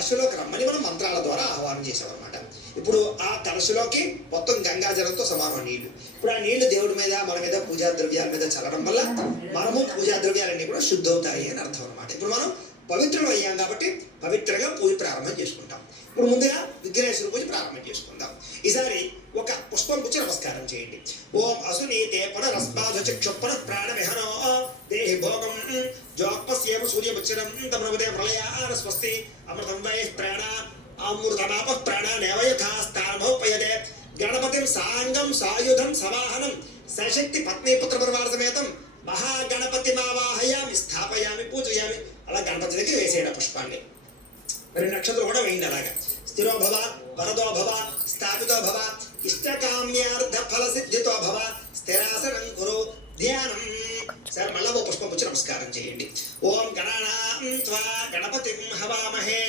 కలశలోకి రమ్మని మనం మంత్రాల ద్వారా ఆహ్వానం చేసామన్నమాట. ఇప్పుడు ఆ కలశలోకి మొత్తం గంగాజలంతో సమానం నీళ్లు. ఇప్పుడు ఆ నీళ్లు దేవుడి మీద మన మీద పూజా ద్రవ్యాల మీద చల్లడం వల్ల మనము పూజా ద్రవ్యాలన్నీ కూడా శుద్ధవుతాయి అని అర్థం అనమాట. ఇప్పుడు మనం పవిత్రులు అయ్యాం కాబట్టి పవిత్రంగా పూజ ప్రారంభం చేసుకుంటాం. ఇప్పుడు ముందుగా విఘ్నేశ్వర పూజ ప్రారంభం చేసుకుందాం. ఈసారి ఒక పుష్పం గుచ్చి నమస్కారం చేయండి. ఓం అసునీతే పునరస్మాధుచక్షుః ప్రాణవిహనో దేహి భోగం జోక్పస్యేమ సూర్యముచ్చరం తమృదే ప్రళయాన స్వస్తి అమృతం వై ప్రాణ అమృతమాప ప్రాణానేవయథాస్తానభోపయదే గణపతిం సాంగం సాయుధం సవాహనం సశక్తి పత్ని పుత్ర పరివార సమేతం మహాగణపతి మావాహయామి స్థాపయామి పూజయామి. అలా గణపతి దగ్గర వేసేయడం పుష్పాన్ని. రెండు నక్షత్రం కూడా వేయండి. అలాగా స్థిరో భవ వరదో భవ స్థాపితో భవ ఇష్టకామ్యార్థ ఫల సిద్ధితో భవ స్థిరాసనం కురు ధ్యానం. సరే మళ్ళా ఓ పుష్పం వచ్చి నమస్కారం చేయండి. ఓం గణానాం త్వా గణపతిం హవామహే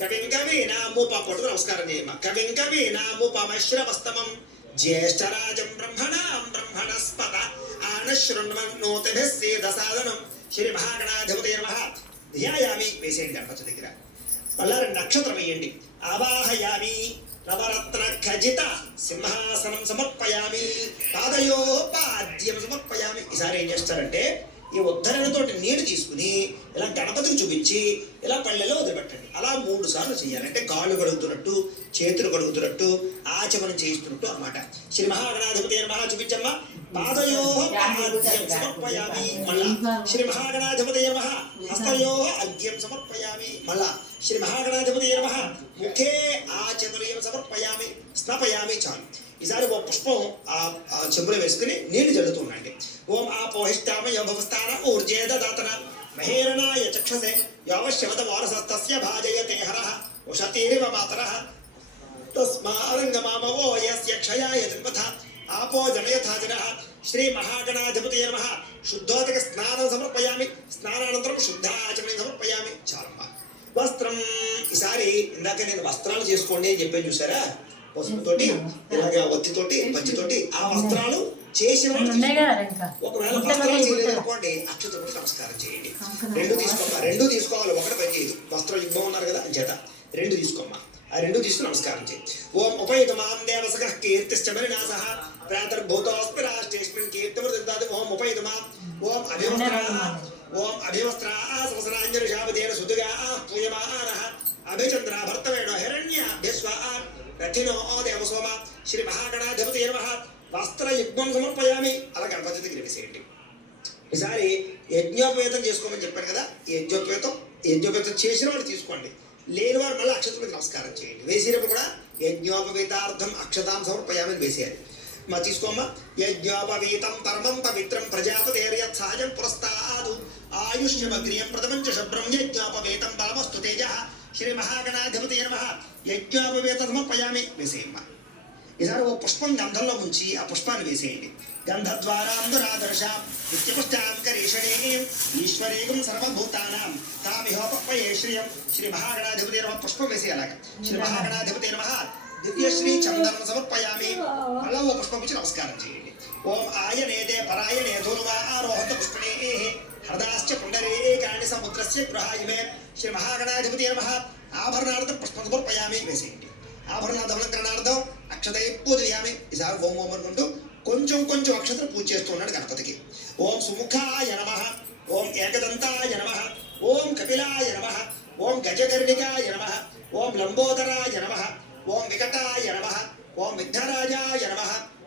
కవిం కవీనాముపకొట్టు నమస్కారం చేయమ్మ. కవిం కవీనాముపమశ్రవస్తమం జ్యేష్ఠరాజం బ్రహ్మణాం బ్రహ్మణస్పత ఆనశృణ్వన్నోతిభిः సేదసాదనం. శ్రీ మహాగణాధిపతయే నమః. ధ్యాయామి వేసేయండి గణపతి దగ్గర. మళ్ళా రెండు నక్షత్రం వేయండి. ఆవాహయామి నవరత్న ఖజిత సింహాసనం సమర్పయామి పాదయో పాద్యం సమర్పయామి. ఈసారి ఏం చేస్తారంటే ఈ ఉద్ధరణతోటి నీరు తీసుకుని ఇలా గణపతికి చూపించి ఇలా పళ్ళెలో వదిలిపెట్టండి. అలా 3 సార్లు చేయాలి. అంటే కాళ్ళు కడుగుతున్నట్టు చేతులు కడుగుతున్నట్టు ఆచమనం చేయిస్తున్నట్టు అన్నమాట. శ్రీ మహాగణాధిపతి నమః చూపించమ్మా. పాదయో పాద్యం సమర్పయామి. మళ్ళా శ్రీ మహాగణాధిపతి నమః. హస్తయో అర్ఘ్యం సమర్పయామి. మళ్ళా శ్రీ మహాగణాధిపతి నమః. ముఖే ఆచమనీయం సమర్పయామి స్నపయామి. చాలు. ఈసారి ఓ పుష్పం ఆ చెంబులో వేసుకుని నీళ్లు జల్లుతూ ఉండండి. ఓం ఆపోహిష్టామయ భవస్థాన ఊర్జే దదాతన మహేరణాయ చక్షసే యావశ్యవత వారసస్తస్య భాజయతే హరః ఉషతీరివ మాతరః తస్మారంగమామవో యస్య క్షయాయ జన్మథ ఆపో జనయథాజనః. శ్రీ మహాగణాధిపతయే నమః. శుద్ధోదక స్నానం సమర్పయామి. స్నానానంతరం శుద్ధాచమనం సమర్పయామి. చాలమ్మ. వస్త్రం. ఈసారి ఇందాక నేను వస్త్రాలు చేసుకోండి అని చెప్పాను చూసారా, పసుపుతోటి ఇలాగే ఒత్తితోటి పచ్చితోటి ఆ వస్త్రాలు చేసిన ఒకవేళ వస్త్రాలు చేయలేదనుకోండి అక్షతలు నమస్కారం చేయండి. రెండు తీసుకోవాలి. ఒకటి పని చేయదు. వస్త్రాలు ఇవ్వమన్నారు కదా చేత రెండు తీసుకోమ్మా. ఆ రెండు తీసుకుని నమస్కారం చేయండి. ఓం ఉపయుతమాం దేవసగః కీర్తిశ్చ మరినాసః ప్రాతర్భూతోస్మి రాష్ట్రేస్మిన్ కీర్తిమృతాది ఓం ఉపయుతమాం. ఓం అభివస్త్రా సంవత్సరాంజలిషావదేన సుదుగా పూయమానః అభిచంద్రా భర్తవేణో హిరణ్యాభ్యస్వ రథినో దేవసోమ. శ్రీ మహాగణాధిపతయే నమః. వస్త్రయుగ్మం సమర్పయామి. అలా గణపతి దగ్గర వేసేయండి. ఈసారి యజ్ఞోపవేతం చేసుకోమని చెప్పాను కదా, ఈ యజ్ఞోపవేతం చేసిన వాడు తీసుకోండి. లేని వారు మళ్ళీ అక్షతులకు నమస్కారం చేయండి. వేసేటప్పుడు కూడా యజ్ఞోపవేతార్థం అక్షతాం సమర్పయామని వేసేయాలి. మా తీసుకోమ్మా. యజ్ఞోపవీతం పరమం పవిత్రం ప్రజాపతేర్యత్ సహజం పురస్తాదు ఆయుష్యమగ్రియం ప్రథమంచ శుభ్రం యజ్ఞోపవేతం బలమస్తు తేజః. శ్రీ మహాగణాధిపతయే నమః. యజ్ఞోపవేత సమర్పయామి వేసేయమ్మా. ఈసారి ఓ పుష్పం గంధంలో ముంచి ఆ పుష్పాన్ని వేసేయండి. గంధద్వారాంధురాదర్శాం నిత్యపుష్టాం కరీషణీం ఈశ్వరీకం సర్వభూతానాం తామిహోపయే శ్రియం. శ్రీ మహాగణాధిపతయే నమః. పుష్పం వేసేయాలాగా. శ్రీ మహాగణాధిపతయే నమః. దివ్యశ్రీ చందనం సమర్పయామి. మళ్ళా ఓ పుష్పం ఇచ్చి నమస్కారం చేయండి. ఓం ఆయనేదే పరాయణే ధూర్వా ఆరోహత పుష్పణే హృదాశ్చ పుండరీకాణి సముద్రస్య గృహాయిమే. శ్రీ మహాగణాధిపతయే నమః. ఆభరణార్థం పుష్పం సమర్పయామి వేసేయండి. ఆభరణార్థం అక్షతై పూజయామి. ఈసారి ఓం ఓం అనుకుంటూ కొంచెం అక్షతలు పూజ చేస్తూ ఉన్నాడు గణపతికి. ఓం సుముఖాయ నమః. ఓం ఏకదంతాయ నమః. ఓం కపిలాయ నమః. ఓం గజగర్ణికాయ నమః. ఓం లంబోదరాయ నమః. ఓం వికటాయ నమః. ఓం విఘ్నరాజాయ నమః.